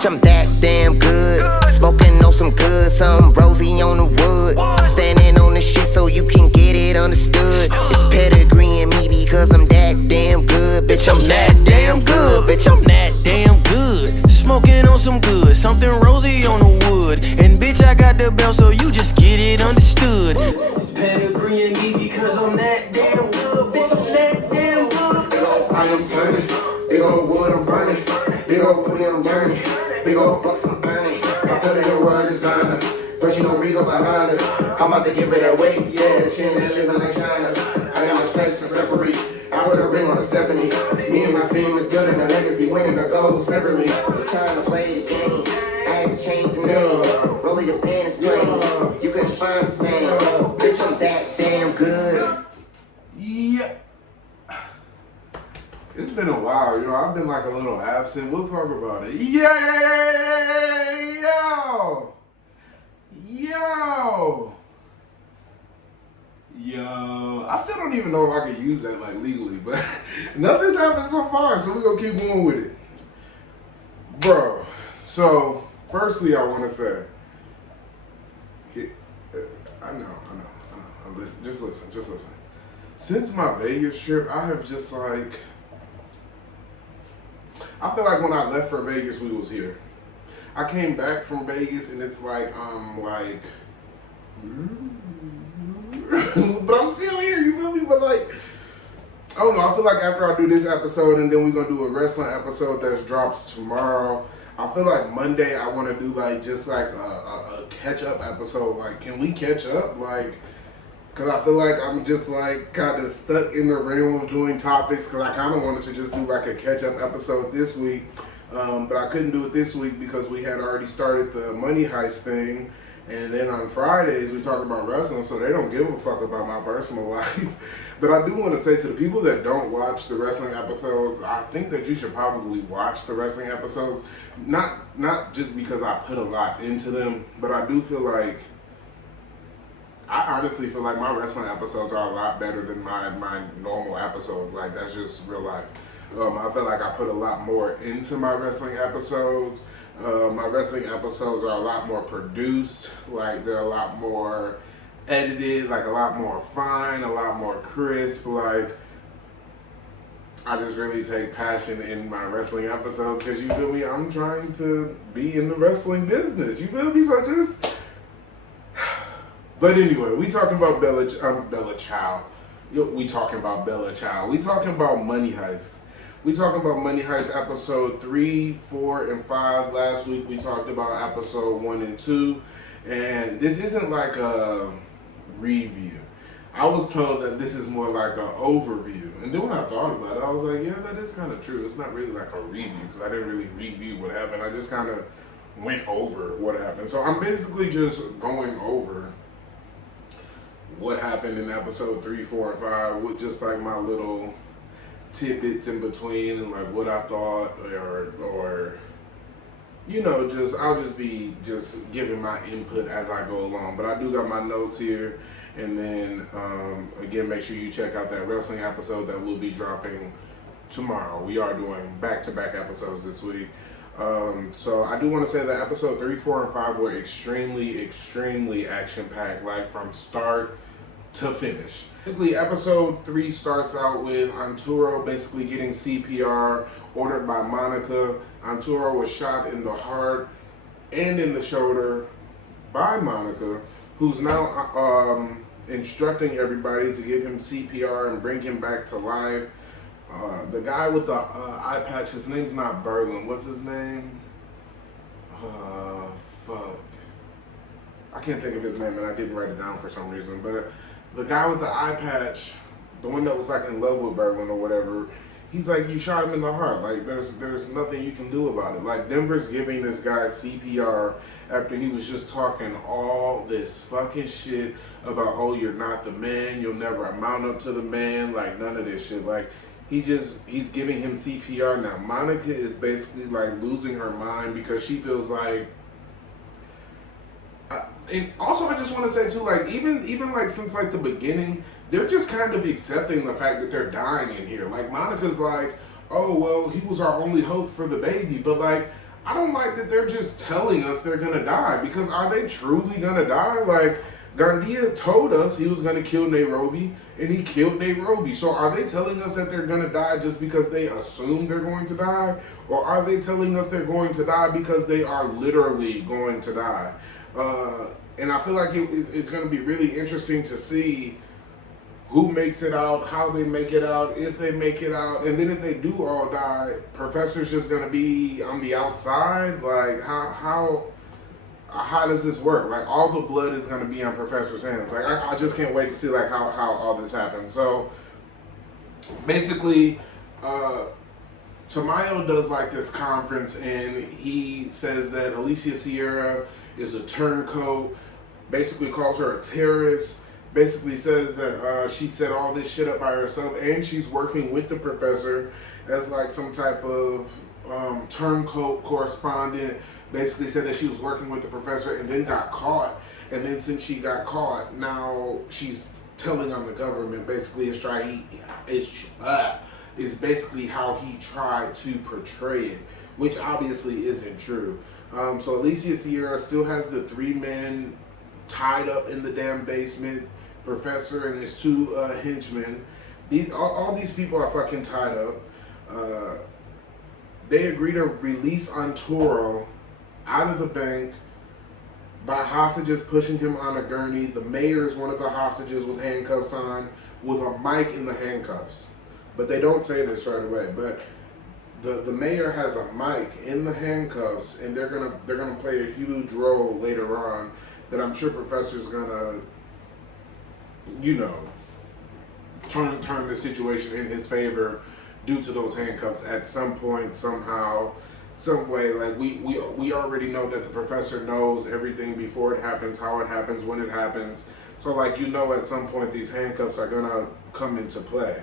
bitch, I'm that damn good. Smoking on some good, some rosy on the wood. Standing on the shit so you can get it understood. It's pedigree in me because I'm that damn good. Bitch, I'm that damn good. Bitch, I'm that damn good. Smoking on some good, something rosy on the wood. And bitch, I got the belt, so you just get it understood. It's pedigree in me because I'm that damn good. Bitch, I'm that damn good. I am turning, big old wood I'm burning, big old booty I'm burning, big old fucks I'm burning. I put it in world designer, but you know Rico behind her. I'm about to give her that weight, yeah, she ain't that living like China. I got my stripes and referee, I put a ring on a Stephanie. Me and my team is building a legacy, winning the goals separately. It's time to play the game, I had to change the name. Roll your pen is plain, you couldn't find this name. Bitch, I'm that damn good. Yeah. It's been a while, you know, I've been like a little absent. We'll talk about it. Yo! I still don't even know if I can use that like legally, but nothing's happened so far, so we're gonna keep going with it. Bro, so firstly I wanna say, I know. Just listen. Since my Vegas trip, I have just like, I feel like when I left for Vegas, we was here. I came back from Vegas and it's like, but I'm still here, you feel me? But like, I don't know, I feel like after I do this episode and then we're gonna do a wrestling episode that drops tomorrow, I feel like Monday I wanna do like just like a catch up episode. Like, can we catch up? Like, cause I feel like I'm just like kind of stuck in the realm of doing topics, cause I kind of wanted to just do like a catch up episode this week. But I couldn't do it this week because we had already started the Money Heist thing. And then on Fridays, we talk about wrestling, so they don't give a fuck about my personal life. But I do want to say to the people that don't watch the wrestling episodes, I think that you should probably watch the wrestling episodes. Not just because I put a lot into them, but I do feel like, I honestly feel like my wrestling episodes are a lot better than my normal episodes. Like, that's just real life. I feel like I put a lot more into my wrestling episodes. My wrestling episodes are a lot more produced, like they're a lot more edited, like a lot more fine, a lot more crisp. Like, I just really take passion in my wrestling episodes because, you feel me, I'm trying to be in the wrestling business, you feel me? So just, but anyway, we talking about Bella Ciao. We talking about Bella Ciao. We talking about Money Heist. We talking about Money Heist episode 3, 4, and 5. Last week we talked about episode 1 and 2. And this isn't like a review. I was told that this is more like an overview. And then when I thought about it, I was like, yeah, that is kind of true. It's not really like a review because I didn't really review what happened. I just kind of went over what happened. So I'm basically just going over what happened in episode 3, 4, and 5 with just like my little tidbits in between and like what I thought or you know, just I'll just be just giving my input as I go along. But I do got my notes here, and then again, make sure you check out that wrestling episode that will be dropping tomorrow. We are doing back-to-back episodes this week. So I do want to say that episode 3, 4, and 5 were extremely action-packed, like from start to finish. Basically, episode 3 starts out with Arturo basically getting CPR ordered by Monica. Arturo was shot in the heart and in the shoulder by Monica, who's now instructing everybody to give him CPR and bring him back to life. The guy with the eye patch, his name's not Berlin. What's his name? Fuck. I can't think of his name, and I didn't write it down for some reason, but the guy with the eye patch, the one that was like in love with Berlin or whatever, he's like, you shot him in the heart. Like, there's nothing you can do about it. Like, Denver's giving this guy CPR after he was just talking all this fucking shit about, oh, you're not the man, you'll never amount up to the man, like none of this shit. Like, he's giving him CPR now. Monica is basically like losing her mind because she feels like, and also I just want to say too, like even like since like the beginning, they're just kind of accepting the fact that they're dying in here. Like, Monica's like, oh well, he was our only hope for the baby, but like, I don't like that they're just telling us they're gonna die, because are they truly gonna die? Like, Gandia told us he was gonna kill Nairobi, and he killed Nairobi. So are they telling us that they're gonna die just because they assume they're going to die? Or are they telling us they're going to die because they are literally going to die? And I feel like it's gonna be really interesting to see who makes it out, how they make it out, if they make it out, and then if they do all die, Professor's just gonna be on the outside. Like, how does this work? Like, all the blood is gonna be on Professor's hands. Like, I just can't wait to see like how all this happens. So basically, Tamayo does like this conference, and he says that Alicia Sierra is a turncoat, basically calls her a terrorist, basically says that she set all this shit up by herself, and she's working with the Professor as like some type of turncoat correspondent. Basically said that she was working with the Professor and then got caught, and then since she got caught, now she's telling on the government. Basically, is basically how he tried to portray it, which obviously isn't true. So Alicia Sierra still has the 3 men tied up in the damn basement. Professor and his 2 henchmen. All these people are fucking tied up. They agree to release Arturo out of the bank by hostages pushing him on a gurney. The mayor is one of the hostages with handcuffs on, with a mic in the handcuffs. But they don't say this right away. But the mayor has a mic in the handcuffs, and they're gonna play a huge role later on that I'm sure Professor's gonna, you know, turn the situation in his favor due to those handcuffs at some point, somehow, some way. Like, we already know that the Professor knows everything before it happens, how it happens, when it happens. So, like, you know, at some point these handcuffs are gonna come into play.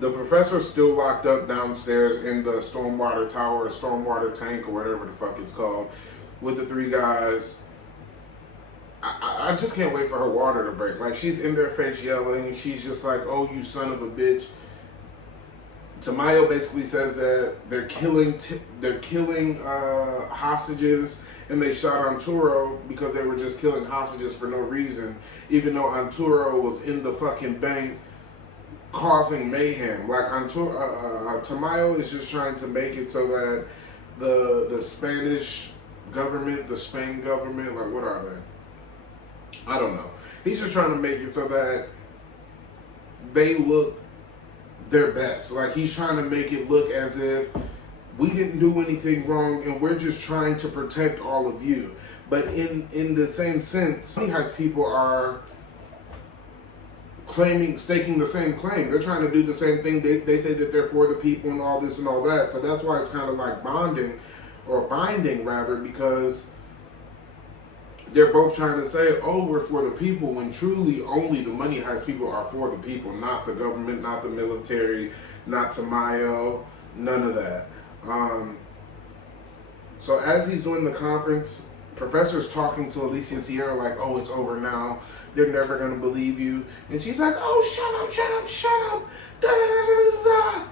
The Professor's still locked up downstairs in the stormwater tower, or stormwater tank, or whatever the fuck it's called, with the 3 guys. I just can't wait for her water to break. Like, she's in their face yelling. She's just like, "Oh, you son of a bitch." Tamayo basically says that they're killing hostages, and they shot Arturo because they were just killing hostages for no reason, even though Arturo was in the fucking bank causing mayhem. Like, Tamayo is just trying to make it so that the Spanish government, the Spain government, like, what are they? I don't know. He's just trying to make it so that they look their best. Like, he's trying to make it look as if we didn't do anything wrong and we're just trying to protect all of you. But in the same sense, Heist people are staking the same claim. They're trying to do the same thing. They say that they're for the people and all this and all that. So that's why it's kind of like binding rather, because they're both trying to say, "Oh, we're for the people," when truly only the Money Heist people are for the people, not the government, not the military, not Tamayo, none of that. So as he's doing the conference, Professor's talking to Alicia Sierra like, "Oh, it's over now. They're never gonna believe you." And she's like, "Oh, shut up. Da, da, da, da, da.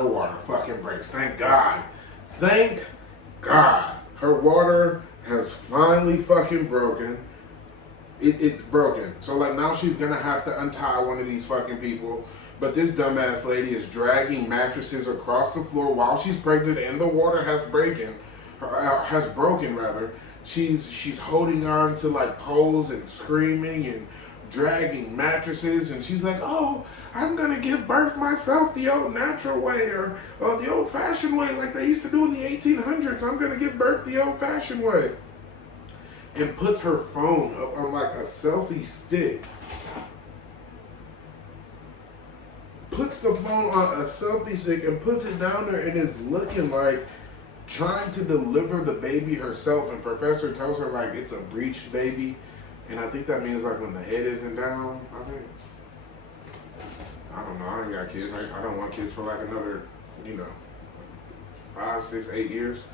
Her water fucking breaks. Thank God. Thank God. Her water has finally fucking broken. It's broken. So, like, now she's gonna have to untie one of these fucking people. But this dumbass lady is dragging mattresses across the floor while she's pregnant, and the water has broken. She's holding on to like poles and screaming and dragging mattresses, and she's like, "Oh, I'm gonna give birth myself the old natural way, or the old-fashioned way, like they used to do in the 1800s. I'm gonna give birth the old-fashioned way." And puts her phone up on like a selfie stick. Puts the phone on a selfie stick and puts it down there and is looking like trying to deliver the baby herself. And Professor tells her like it's a breached baby. And I think that means like when the head isn't down, I think. I don't know, I ain't got kids. I don't want kids for like another, 5, 6, 8 years.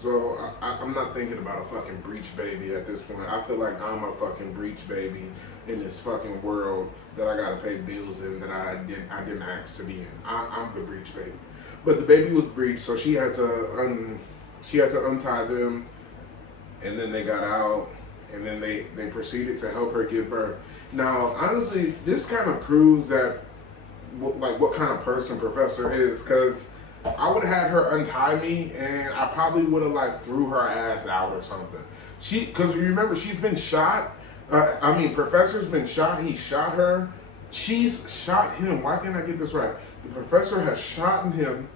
So I'm not thinking about a fucking breech baby at this point. I feel like I'm a fucking breech baby in this fucking world that I gotta pay bills in that I didn't ask to be in. I'm the breech baby. But the baby was breached, so she had to untie them, and then they got out, and then they proceeded to help her give birth. Now, honestly, this kind of proves that what kind of person Professor is, because I would have had her untie me, and I probably would have like threw her ass out or something. Because remember, she's been shot. Professor's been shot. He shot her. She's shot him. Why can't I get this right? The professor has shot him.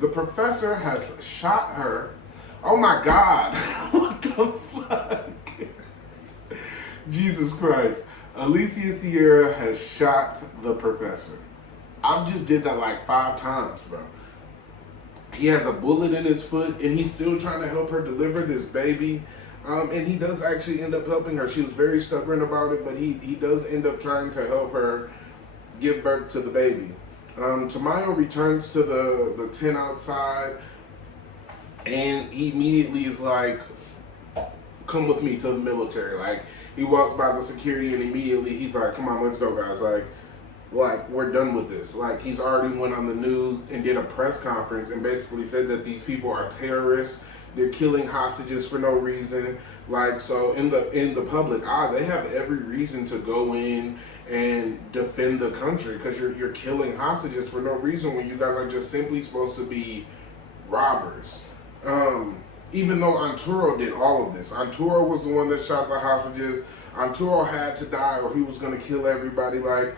The professor has shot her. Oh my God. What the fuck? Jesus Christ. Alicia Sierra has shot the professor. I just did that like 5 times, bro. He has a bullet in his foot, and he's still trying to help her deliver this baby. And he does actually end up helping her. She was very stubborn about it, but he does end up trying to help her give birth to the baby. Tamayo returns to the tent outside, and he immediately is like, come with me to the military. Like, he walks by the security, and immediately he's like, come on, let's go, guys. Like, we're done with this. Like, he's already went on the news and did a press conference and basically said that these people are terrorists. They're killing hostages for no reason. Like, so in the public eye, they have every reason to go in and defend the country, because you're killing hostages for no reason when you guys are just simply supposed to be robbers. Even though Arturo did all of this. Arturo was the one that shot the hostages. Arturo had to die or he was going to kill everybody. Like,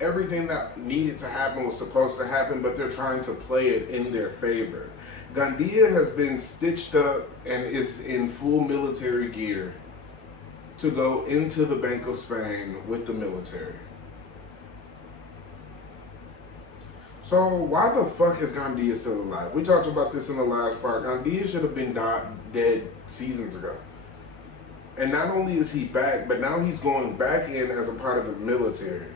everything that needed to happen was supposed to happen, but they're trying to play it in their favor. Gandia has been stitched up and is in full military gear to go into the Bank of Spain with the military. So why the fuck is Gandia still alive? We talked about this in the last part. Gandia should have been dead seasons ago. And not only is he back, but now he's going back in as a part of the military.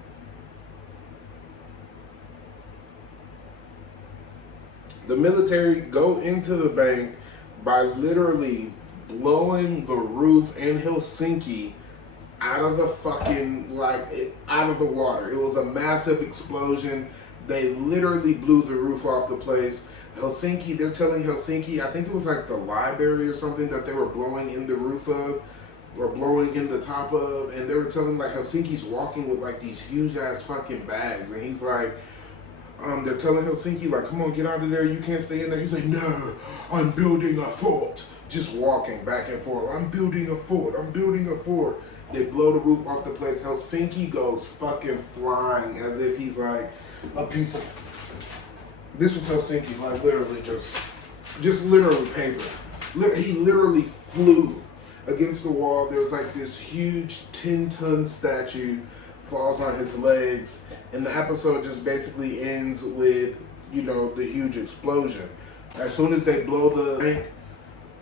The military go into the bank by literally blowing the roof in Helsinki out of the fucking, out of the water. It was a massive explosion. They literally blew the roof off the place. Helsinki, they're telling Helsinki, I think it was like the library or something that they were blowing in the roof of, or blowing in the top of, and they were telling like Helsinki's walking with like these huge ass fucking bags, and he's like, they're telling Helsinki like, come on, get out of there, you can't stay in there. He's like, no, I'm building a fort. Just walking back and forth. I'm building a fort, I'm building a fort. They blow the roof off the place. Helsinki goes fucking flying as if he's like a piece of, this was Helsinki, like literally just literally paper. He literally flew against the wall. There was like this huge 10-ton statue falls on his legs, and the episode just basically ends with, you know, the huge explosion. As soon as they blow the bank,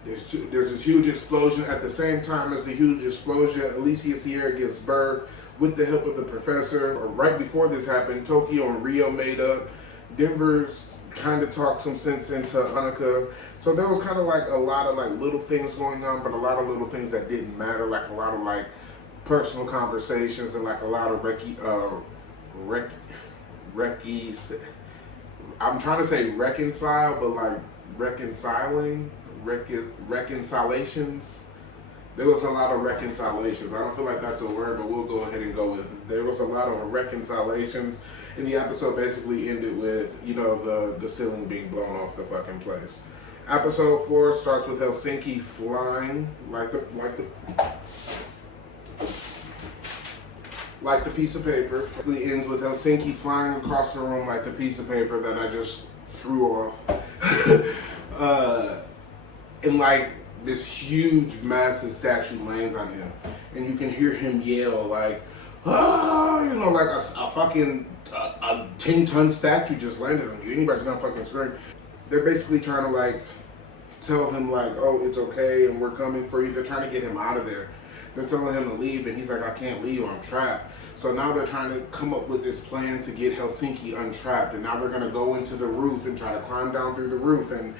there's this huge explosion. At the same time as the huge explosion, Alicia Sierra gives birth with the help of the professor. Right before this happened, Tokyo and Rio made up. Denver's kind of talked some sense into Hanukkah. So there was kind of like a lot of like little things going on, but a lot of little things that didn't matter, like a lot of like personal conversations and like a lot of I'm trying to say reconcile, but like reconciliations. There was a lot of reconciliations. I don't feel like that's a word, but we'll go ahead and go with it. There was a lot of reconciliations, and the episode basically ended with, you know, the ceiling being blown off the fucking place. Episode 4 starts with Helsinki flying like the piece of paper. It ends with Helsinki flying across the room like the piece of paper that I just threw off. And like this huge, massive statue lands on him, and you can hear him yell like, ah, you know, like a fucking 10-ton statue just landed on you. Anybody's gonna fucking scream. They're basically trying to like tell him like, oh, it's okay, and we're coming for you. They're trying to get him out of there. They're telling him to leave, and he's like, I can't leave, I'm trapped. So now they're trying to come up with this plan to get Helsinki untrapped, and now they're gonna go into the roof and try to climb down through the roof, and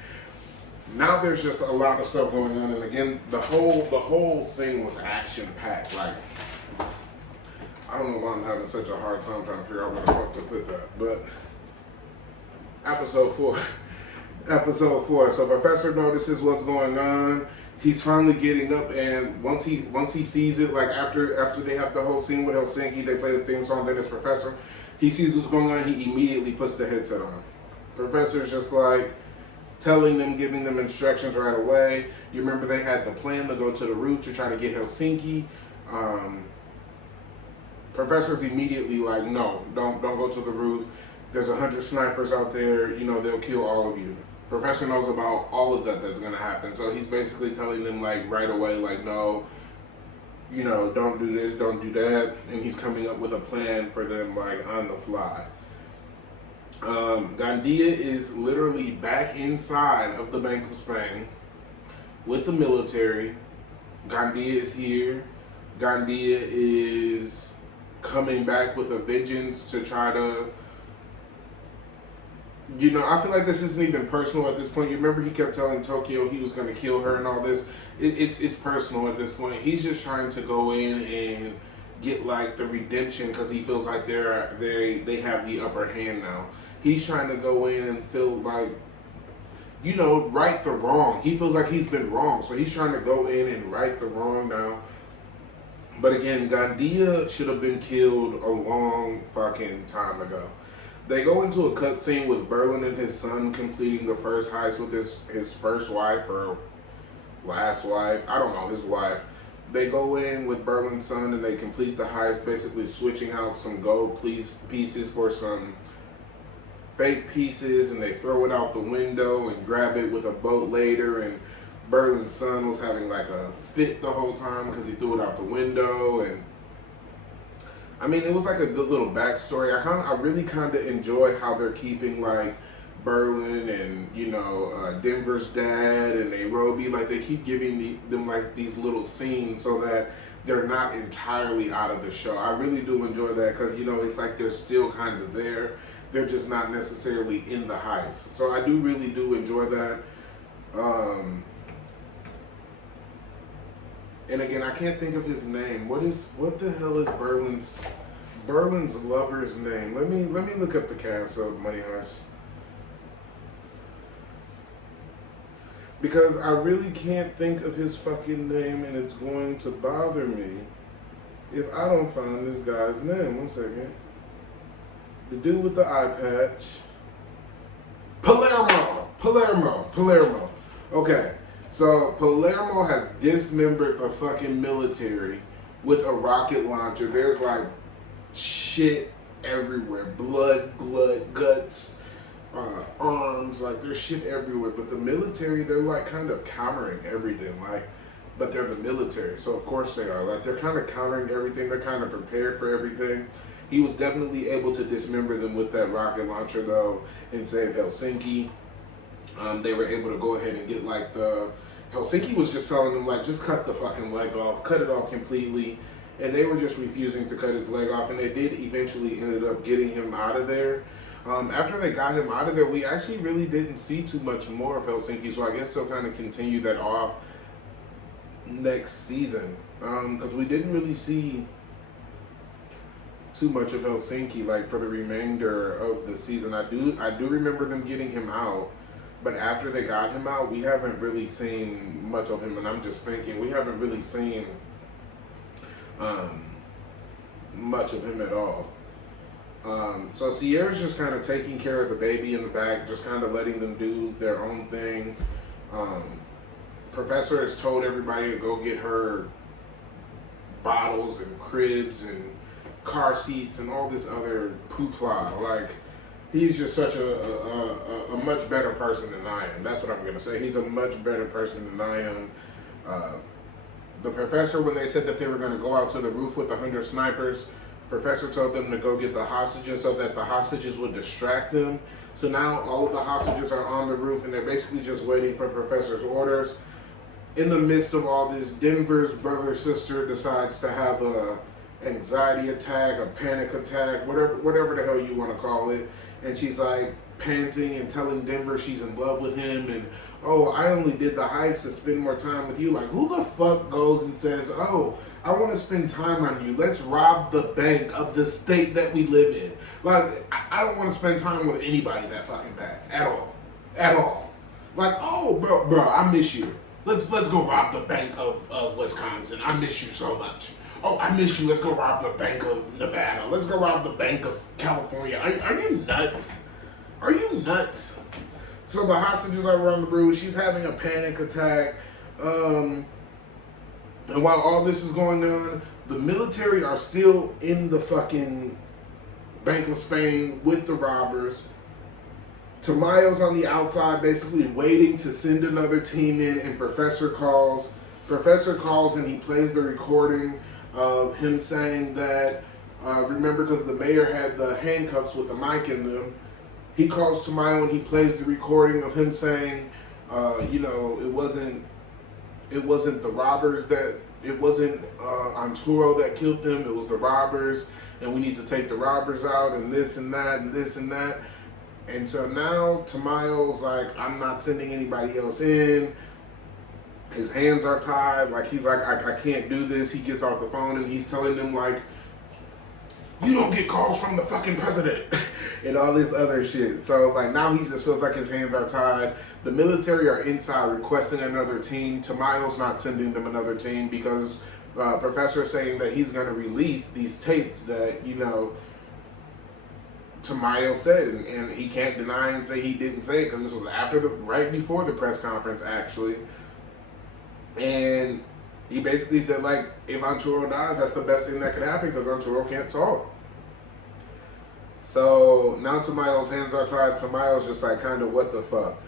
now there's just a lot of stuff going on. And again, the whole thing was action-packed. Like, I don't know why I'm having such a hard time trying to figure out where the fuck to put that, but Episode 4. Episode 4. So Professor notices what's going on. He's finally getting up, and once he sees it, like after they have the whole scene with Helsinki, they play the theme song, then it's Professor. He sees what's going on, he immediately puts the headset on. Professor's just like telling them, giving them instructions right away. You remember they had the plan to go to the roof to try to get Helsinki. Professor's immediately like, no, don't go to the roof. There's 100 snipers out there, you know, they'll kill all of you. Professor knows about all of that's gonna happen. So he's basically telling them like right away, like, no, you know, don't do this, don't do that. And he's coming up with a plan for them like on the fly. Gandia is literally back inside of the Bank of Spain with the military. Gandia is here. Gandia is coming back with a vengeance to try to, you know, I feel like this isn't even personal at this point. You remember he kept telling Tokyo he was going to kill her and all this. It's personal at this point. He's just trying to go in and get like the redemption because he feels like they have the upper hand now. He's trying to go in and feel like, you know, right the wrong. He feels like he's been wrong, so he's trying to go in and right the wrong now. But again, Gandia should have been killed a long fucking time ago. They go into a cutscene with Berlin and his son completing the first heist with his first wife or last wife. I don't know, his wife. They go in with Berlin's son and they complete the heist, basically switching out some gold pieces for some fake pieces, and they throw it out the window and grab it with a boat later. And Berlin's son was having like a fit the whole time because he threw it out the window. And I mean, it was like a good little backstory. I really kind of enjoy how they're keeping like Berlin and, you know, Denver's dad and Nairobi, like they keep giving them like these little scenes so that they're not entirely out of the show. I really do enjoy that because, you know, it's like they're still kind of there. They're just not necessarily in the heist. So I really do enjoy that. And again, I can't think of his name. What the hell is Berlin's lover's name? Let me look up the cast of Money Heist. Because I really can't think of his fucking name, and it's going to bother me if I don't find this guy's name. One second. The dude with the eye patch. Palermo. Okay. So Palermo has dismembered the fucking military with a rocket launcher. There's like shit everywhere. Blood, guts, arms, like there's shit everywhere. But the military, they're like kind of countering everything. Like, but they're the military, so of course they are. Like they're kind of countering everything. They're kind of prepared for everything. He was definitely able to dismember them with that rocket launcher though and save Helsinki. They were able to go ahead and get like Helsinki was just telling them like, just cut the fucking leg off, cut it off completely. And they were just refusing to cut his leg off, and they did eventually ended up getting him out of there. After they got him out of there, we actually really didn't see too much more of Helsinki, so I guess they'll kind of continue that off next season. Because we didn't really see too much of Helsinki like for the remainder of the season. I do remember them getting him out, but after they got him out, we haven't really seen much of him, and I'm just thinking we haven't really seen much of him at all. So Sierra's just kind of taking care of the baby in the back, just kind of letting them do their own thing. Professor has told everybody to go get her bottles and cribs and car seats and all this other poopla. Like, he's just such a much better person than I am. That's what I'm going to say. He's a much better person than I am. The professor, when they said that they were going to go out to the roof with 100 snipers, Professor told them to go get the hostages so that the hostages would distract them. So now all of the hostages are on the roof and they're basically just waiting for Professor's orders. In the midst of all this, Denver's brother-sister decides to have a anxiety attack, a panic attack, whatever the hell you want to call it. And she's like panting and telling Denver she's in love with him, and oh, I only did the heist to spend more time with you. Like, who the fuck goes and says, oh, I want to spend time on you, let's rob the bank of the state that we live in? Like, I don't want to spend time with anybody that fucking bad at all. Like, oh, bro, I miss you. Let's go rob the bank of Wisconsin. I miss you so much. Oh, I miss you. Let's go rob the bank of Nevada. Let's go rob the bank of California. Are you nuts? Are you nuts? So the hostages are around the room. She's having a panic attack. And while all this is going on, the military are still in the fucking Bank of Spain with the robbers. Tamayo's on the outside basically waiting to send another team in, and Professor calls. Professor calls and he plays the recording of him saying that, remember, because the mayor had the handcuffs with the mic in them, he calls Tamayo and he plays the recording of him saying, it wasn't the robbers it wasn't Arturo that killed them, it was the robbers, and we need to take the robbers out, and this and that, and this and that. And so now Tamayo's like, I'm not sending anybody else in. His hands are tied. Like, he's like, I can't do this. He gets off the phone and he's telling them, like, you don't get calls from the fucking president and all this other shit. So, like, now he just feels like his hands are tied. The military are inside requesting another team. Tamayo's not sending them another team because Professor is saying that he's going to release these tapes that, Tamayo said, and he can't deny and say he didn't say it because this was right before the press conference, actually. And he basically said, like, if Arturo dies, that's the best thing that could happen because Arturo can't talk. So now Tamayo's hands are tied. Tamayo's just like, kind of, what the fuck?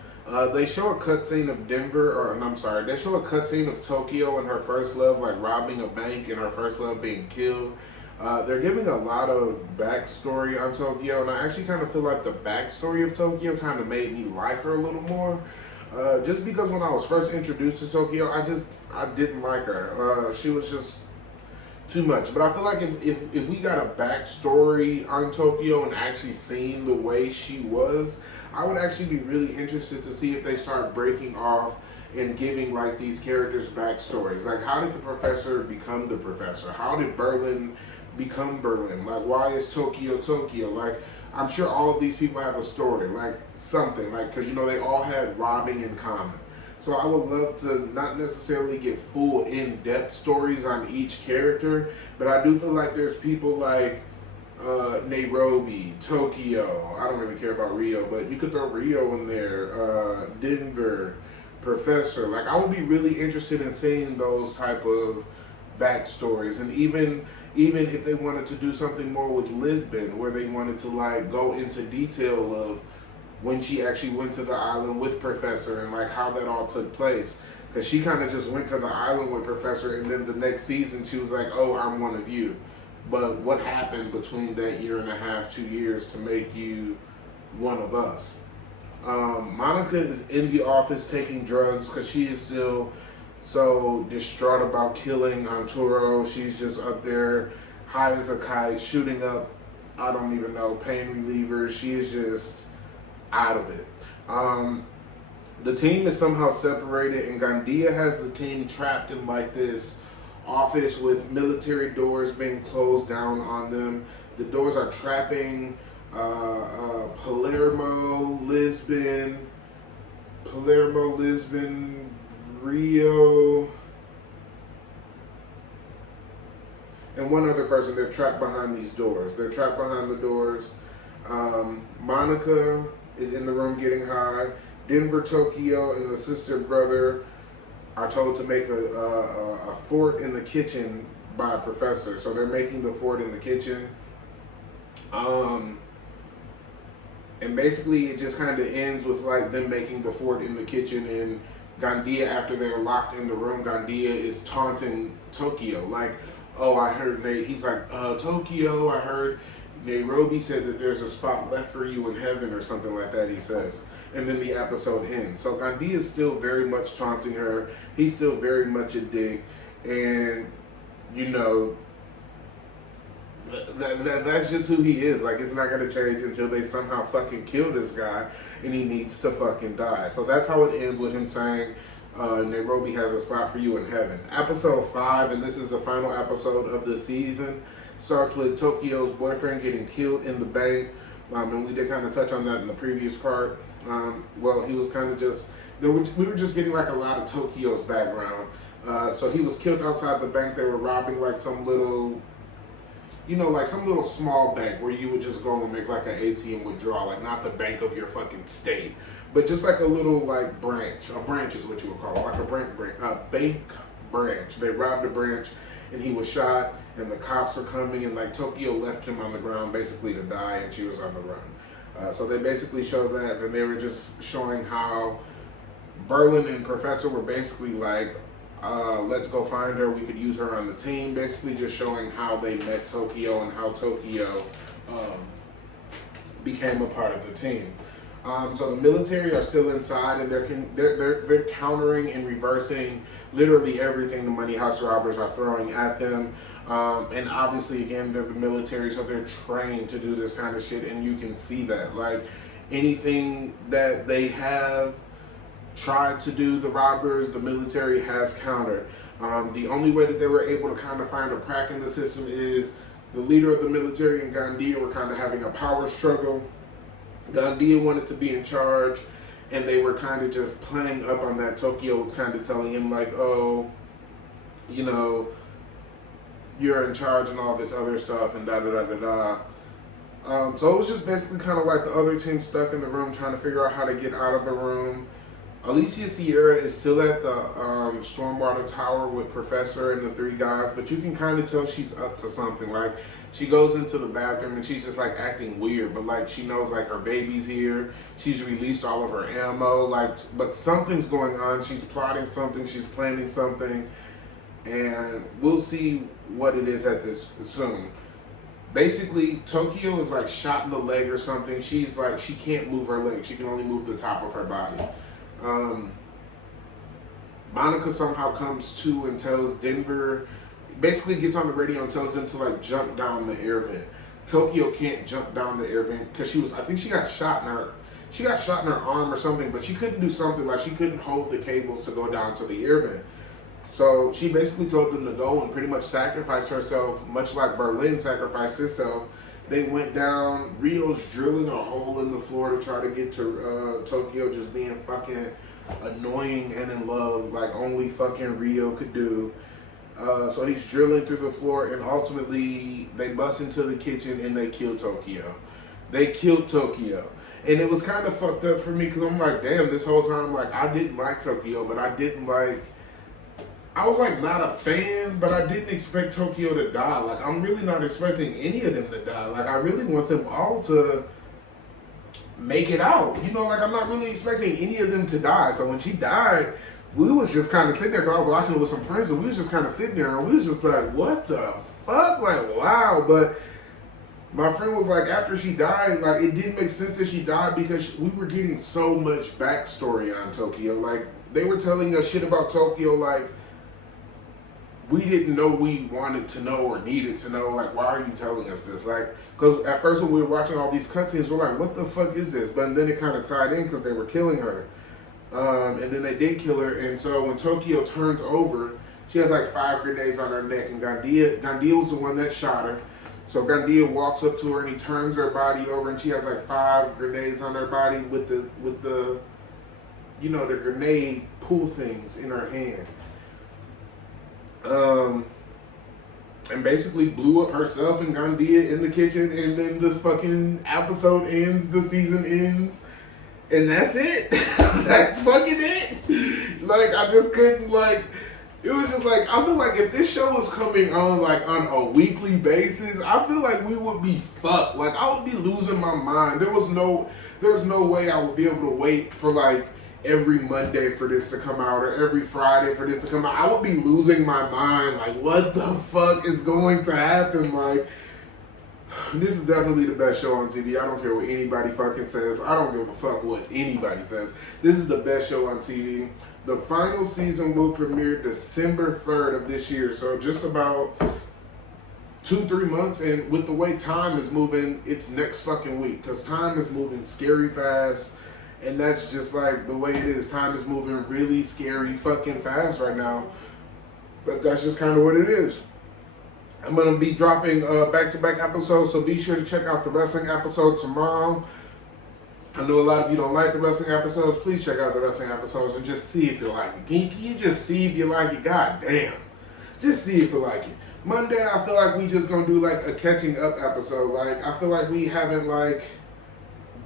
They show a cutscene of they show a cutscene of Tokyo and her first love, like, robbing a bank and her first love being killed. They're giving a lot of backstory on Tokyo, and I actually kind of feel like the backstory of Tokyo kind of made me like her a little more. Just because when I was first introduced to Tokyo, I didn't like her. She was just too much. But I feel like if we got a backstory on Tokyo and actually seeing the way she was, I would actually be really interested to see if they start breaking off and giving, like, these characters backstories. Like, how did the professor become the professor? How did Berlin become Berlin? Like, why is Tokyo Tokyo? Like, I'm sure all of these people have a story, like something, like, because, they all had robbing in common. So I would love to not necessarily get full in-depth stories on each character, but I do feel like there's people like Nairobi, Tokyo. I don't really care about Rio, but you could throw Rio in there, Denver, Professor. Like, I would be really interested in seeing those type of backstories, and even if they wanted to do something more with Lisbon, where they wanted to, like, go into detail of when she actually went to the island with Professor and, like, how that all took place. Because she kind of just went to the island with Professor, and then the next season she was like, oh, I'm one of you. But what happened between that 1.5 years, 2 years to make you one of us? Monica is in the office taking drugs because she is still so distraught about killing Arturo. She's just up there high as a kite, shooting up, I don't even know, pain relievers. She is just out of it. The team is somehow separated, and Gandia has the team trapped in, like, this office with military doors being closed down on them. The doors are trapping Palermo, Lisbon, Rio, and one other person. They're trapped behind these doors. They're trapped behind the doors. Monica is in the room getting high. Denver, Tokyo, and the sister brother are told to make a fort in the kitchen by a professor. So they're making the fort in the kitchen. And basically it just kind of ends with, like, them making the fort in the kitchen, and Gandia, after they're locked in the room, Gandia is taunting Tokyo. Like, oh, I heard he's like, Tokyo, I heard Nairobi said that there's a spot left for you in heaven or something like that, he says. And then the episode ends. So Gandia is still very much taunting her. He's still very much a dick. And, that's just who he is. Like, it's not going to change until they somehow fucking kill this guy and he needs to fucking die. So that's how it ends, with him saying, Nairobi has a spot for you in heaven. Episode 5, and this is the final episode of the season. Starts with Tokyo's boyfriend getting killed in the bank, and we did kind of touch on that in the previous part. Well, he was kind of just, we were just getting like a lot of Tokyo's background. So he was killed outside the bank. They were robbing like some little, like some little small bank where you would just go and make like an ATM withdrawal, like not the bank of your fucking state, but just like a little like branch. A branch is what you would call it, like a bank branch. They robbed a branch, and he was shot, and the cops were coming, and like Tokyo left him on the ground basically to die, and she was on the run. So they basically showed that, and they were just showing how Berlin and Professor were basically like, let's go find her, we could use her on the team. Basically just showing how they met Tokyo and how Tokyo became a part of the team. So the military are still inside, and they're countering and reversing literally everything the money house robbers are throwing at them. And obviously, again, they're the military, so they're trained to do this kind of shit, and you can see that. Like, anything that they have tried to do, the robbers, the military has countered. The only way that they were able to kind of find a crack in the system is the leader of the military and Gandia were kind of having a power struggle. Gandia wanted to be in charge, and they were kind of just playing up on that. Tokyo was kind of telling him like, oh, you're in charge and all this other stuff and da-da-da-da-da. So it was just basically kind of like the other team stuck in the room trying to figure out how to get out of the room. Alicia Sierra is still at the Stormwater Tower with Professor and the three guys, but you can kind of tell she's up to something. Like, she goes into the bathroom and she's just like acting weird, but like she knows like her baby's here. She's released all of her ammo, but something's going on. She's plotting something, she's planning something, and we'll see what it is at this soon. Basically, Tokyo is like shot in the leg or something. She's like, she can't move her leg. She can only move the top of her body. Monica somehow comes to and tells Denver, basically gets on the radio and tells them to like jump down the air vent. Tokyo can't jump down the air vent because I think she got shot in her arm or something, but she couldn't do something, like she couldn't hold the cables to go down to the air vent. So she basically told them to go and pretty much sacrificed herself, much like Berlin sacrificed himself. They went down. Rio's drilling a hole in the floor to try to get to Tokyo, just being fucking annoying and in love like only fucking Rio could do. So he's drilling through the floor, and ultimately they bust into the kitchen and they kill Tokyo. They killed Tokyo. And it was kind of fucked up for me because I'm like, damn, this whole time, like, I didn't like Tokyo, but I was like not a fan, but I didn't expect Tokyo to die. Like, I'm really not expecting any of them to die. Like, I really want them all to make it out. Like, I'm not really expecting any of them to die. So when she died, we was just kind of sitting there, because I was watching it with some friends, and we was just kind of sitting there, and we was just like, what the fuck? Like, wow. But my friend was like, after she died, like, it didn't make sense that she died because we were getting so much backstory on Tokyo. Like, they were telling us shit about Tokyo, like, we didn't know we wanted to know or needed to know. Like, why are you telling us this? Like, because at first when we were watching all these cutscenes, we're like, what the fuck is this? But then it kind of tied in because they were killing her. And then they did kill her. And so when Tokyo turns over, she has like 5 grenades on her neck. And Gandia was the one that shot her. So Gandia walks up to her and he turns her body over, and she has like 5 grenades on her body with the the grenade pull things in her hand. And basically blew up herself and Gandia in the kitchen, and then this fucking episode ends, the season ends, and that's it. That's fucking it. Like, I just couldn't, like, it was just like, I feel like if this show was coming on, like, on a weekly basis, I feel like we would be fucked. Like, I would be losing my mind. There's no way I would be able to wait for, like, every Monday for this to come out, or every Friday for this to come out. I would be losing my mind. Like, what the fuck is going to happen? Like, this is definitely the best show on TV. I don't care what anybody fucking says. I don't give a fuck what anybody says. This is the best show on TV. The final season will premiere December 3rd of this year. So just about 2-3 months, and with the way time is moving, it's next fucking week, because time is moving scary fast. And that's just like the way it is. Time is moving really scary fucking fast right now. But that's just kind of what it is. I'm going to be dropping back-to-back episodes, so be sure to check out the wrestling episode tomorrow. I know a lot of you don't like the wrestling episodes. Please check out the wrestling episodes and just see if you like it. Can you just see if you like it? God damn. Just see if you like it. Monday, I feel like we just going to do like a catching up episode. Like, I feel like we haven't like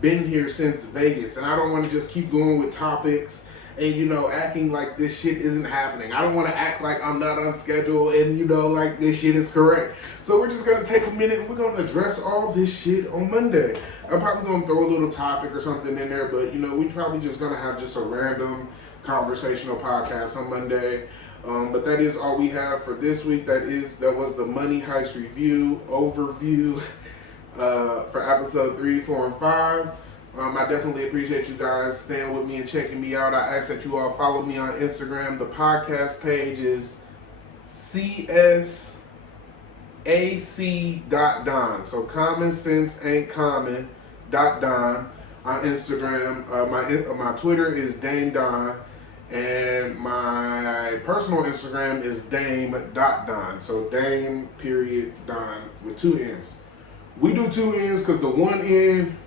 been here since Vegas, and I don't want to just keep going with topics and, you know, acting like this shit isn't happening. I don't want to act like I'm not on schedule and, you know, like this shit is correct. So we're just going to take a minute and we're going to address all this shit on Monday. I'm probably going to throw a little topic or something in there, but, you know, we probably just going to have just a random conversational podcast on Monday. But that is all we have for this week. That was the Money Heist review, overview for episode 3, 4, and 5. I definitely appreciate you guys staying with me and checking me out. I ask that you all follow me on Instagram. The podcast page is C.S.A.C.Don. So common sense ain't common .don on Instagram. My Twitter is Dame Don, and my personal Instagram is Dame.Don. So Dame Don with 2 N's. We do 2 N's because the 1 N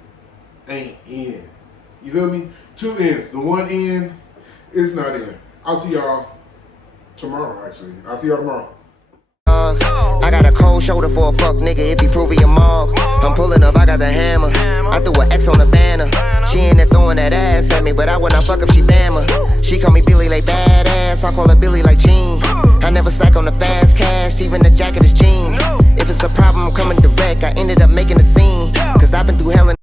ain't in. You feel me? 2 N's. The 1 N is not in. I'll see y'all tomorrow, actually. I'll see y'all tomorrow. I got a cold shoulder for a fuck nigga if he prove he a mog. I'm pulling up, I got the hammer. I threw an X on the banner. She ain't there throwing that ass at me, but I would not fuck if she Bama. She call me Billy like badass, I call her Billy like Jean. I never stack on the fast cash, even the jacket is jean. If it's a problem, I'm coming direct. I ended up making a scene, cause I've been through hell and